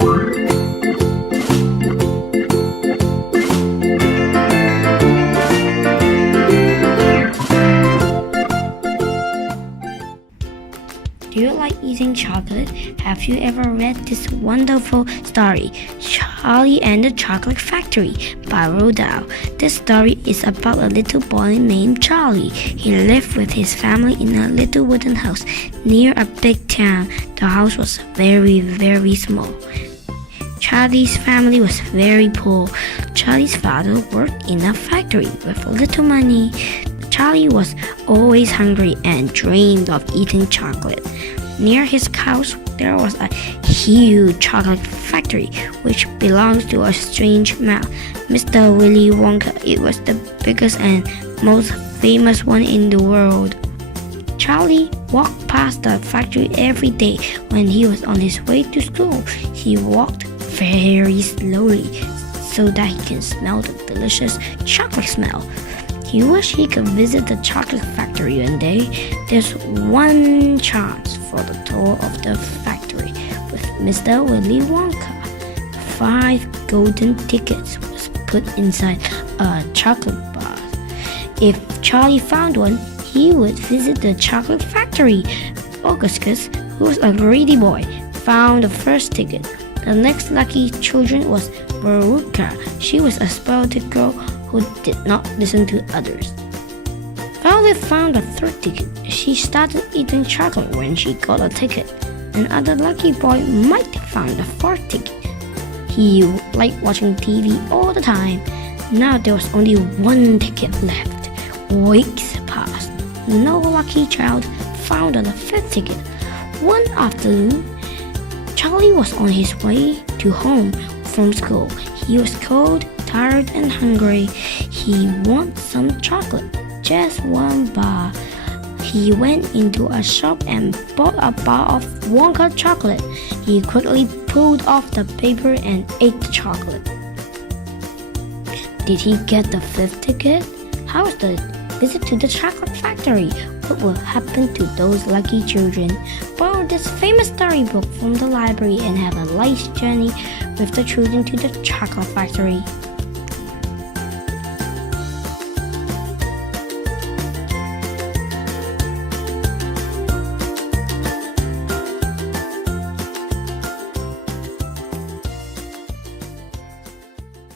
Do you like eating chocolate? Have you ever read this wonderful story, Charlie and the Chocolate Factory by Roald Dahl? This story is about a little boy named Charlie. He lived with his family in a little wooden house near a big town. The house was very, very small. Charlie's family was very poor. Charlie's father worked in a factory with little money. Charlie was always hungry and dreamed of eating chocolate. Near his house, there was a huge chocolate factory which belonged to a strange man, Mr. Willy Wonka. It was the biggest and most famous one in the world. Charlie walked past the factory every day when he was on his way to school. He walked very slowly so that he can smell the delicious chocolate smell. He wished he could visit the chocolate factory one day. There's one chance for the tour of the factory with Mr. Willy Wonka. 5 golden tickets was put inside a chocolate box. If Charlie found one, he would visit the chocolate factory. Augustus, who was a greedy boy, found the first ticket. The next lucky children was Veruca. She was a spirited girl who did not listen to others. Violet found a third ticket. She started eating chocolate when she got a ticket. Another lucky boy, Mike, found a fourth ticket. He liked watching TV all the time. Now there was only one ticket left. Weeks passed. No lucky child found the fifth ticket. One afternoon, Charlie was on his way to home from school. He was cold, tired, and hungry. He wanted some chocolate, just one bar. He went into a shop and bought a bar of Wonka chocolate. He quickly pulled off the paper and ate the chocolate. Did he get the fifth ticket? How was the visit to the chocolate factory? What will happen to those lucky children? Borrow this famous storybook from the library and have a nice journey with the children to the chocolate factory.